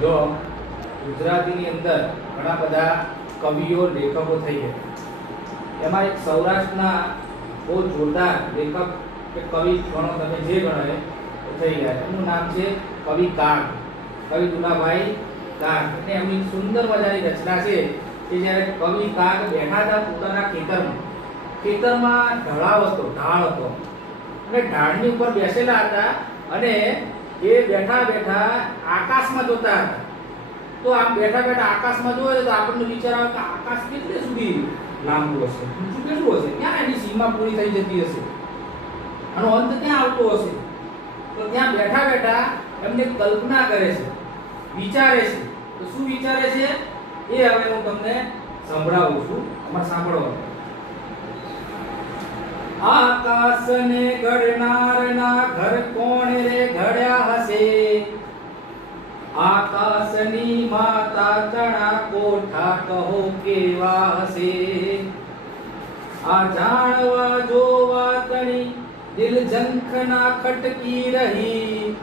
જો ગુજરાતીની અંદર ઘણા બધા કવિઓ લેખકો થઈ ગયા, એમાં એક સૌરાષ્ટ્રના બહુ જોરદાર લેખક કે કવિ ગણો તમે જે ગણો એ થઈ ગયા. એમનું નામ છે કવિ કાગ, કવિ દુલાભાઈ કાગ. એટલે એમની સુંદર મજાની રચના છે કે જ્યારે કવિ કાગ બેઠા હતા પોતાના ખેતરમાં ઢાળ હતો અને ઢાળની ઉપર બેસેલા હતા અને એ બેઠા બેઠા આકાશમાં જોતા હતા. તો આમ બેઠા બેઠા આકાશમાં જોયે તો આપણને વિચાર આવે કે આકાશ કેટલે સુધી લાંબુ હશે, ઊંચું કેટલું હશે, ક્યાં એની સીમા પૂરી થઈ જતી હશે, આનો અંત ક્યાં આવતો હશે. તો ત્યાં બેઠા બેઠા એમને કલ્પના કરે છે, વિચારે છે. તો શું વિચારે છે એ હવે હું તમને સંભળાવું છું, અમારે સાંભળો. આકાશને ઘડનારના ઘર કોણ રે ઘડ્યા હશે, આકાશની માતા ચણા કોઠા કહો કેવા હશે. આ જાણવા જોવા તણી દિલ ઝંખના ખટકી રહી,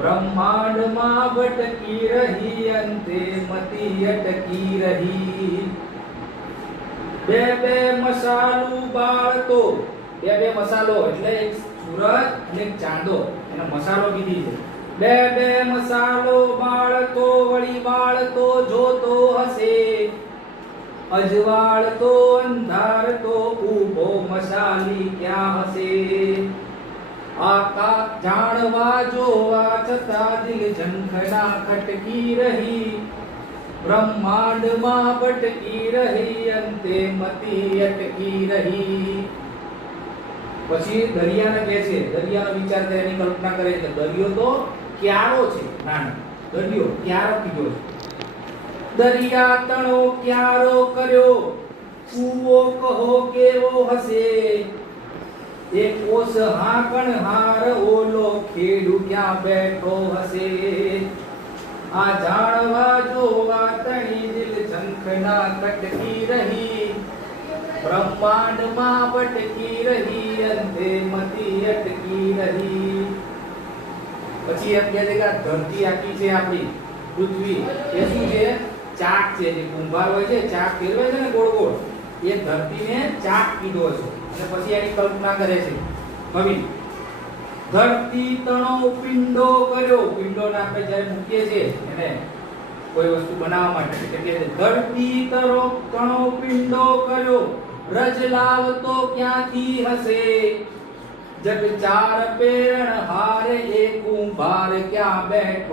બ્રહ્માંડમાં ભટકી રહી અંતે મતી અટકી રહી. બે બે મસાલું બાળતો, બે મસાલો એટલે એક સૂરજ અને એક ચાંદો, એને મસાલો કીધી છે. બે મસાલો બાળતો વળી બાળતો જોતો હશે, અજવાળતો અંધારતો ઊભો મસાલી ક્યાં હશે. આકાશ જાણવા જોવા છતાં દિલ ઝંખના ખટકી રહી, બ્રહ્માંડમાં ભટકી રહી અંતે મતી અટકી રહી. પછી દરિયાને કહે છે, દરિયાનો વિચાર કરે, એની કલ્પના કરે છે. દરિયો તો ક્યારો છે, નાનો દરિયો ક્યારો કીધો છે. દરિયા તણો ક્યારો કર્યો, કૂવો કહો કેવો હશે. એક ઓસ હાકણ હાર ઓલો ખેડુ ક્યાં બેઠો હશે. આ જાણવા જોવા તણી દિલ ઝંખના ખટકી રહી, બ્રહ્માંડમાં ભટકી રહી અંતે મતી અટકી રહી. પછી એમ કહે છે કે ધરતી આખી છે આપણી પૃથ્વી, એ શું છે? ચાક છે. જે કુંભાર હોય છે, ચાક ફેરવે છે ને ગોળ ગોળ, એ ધરતીને ચાક કીધો છે. અને પછી એની કલ્પના કરે છે કવિ. ધરતી તણો પિંડો કર્યો, પિંડોને આપણે જ્યારે મૂકીએ છીએ એને કોઈ વસ્તુ બનાવવા માટે, એટલે ધરતી તણો પિંડો કર્યો, રજ લાવતો ક્યાંથી હશે. જગ ચાર પેરણ હારે, એ કુંભાર ક્યાં બેઠો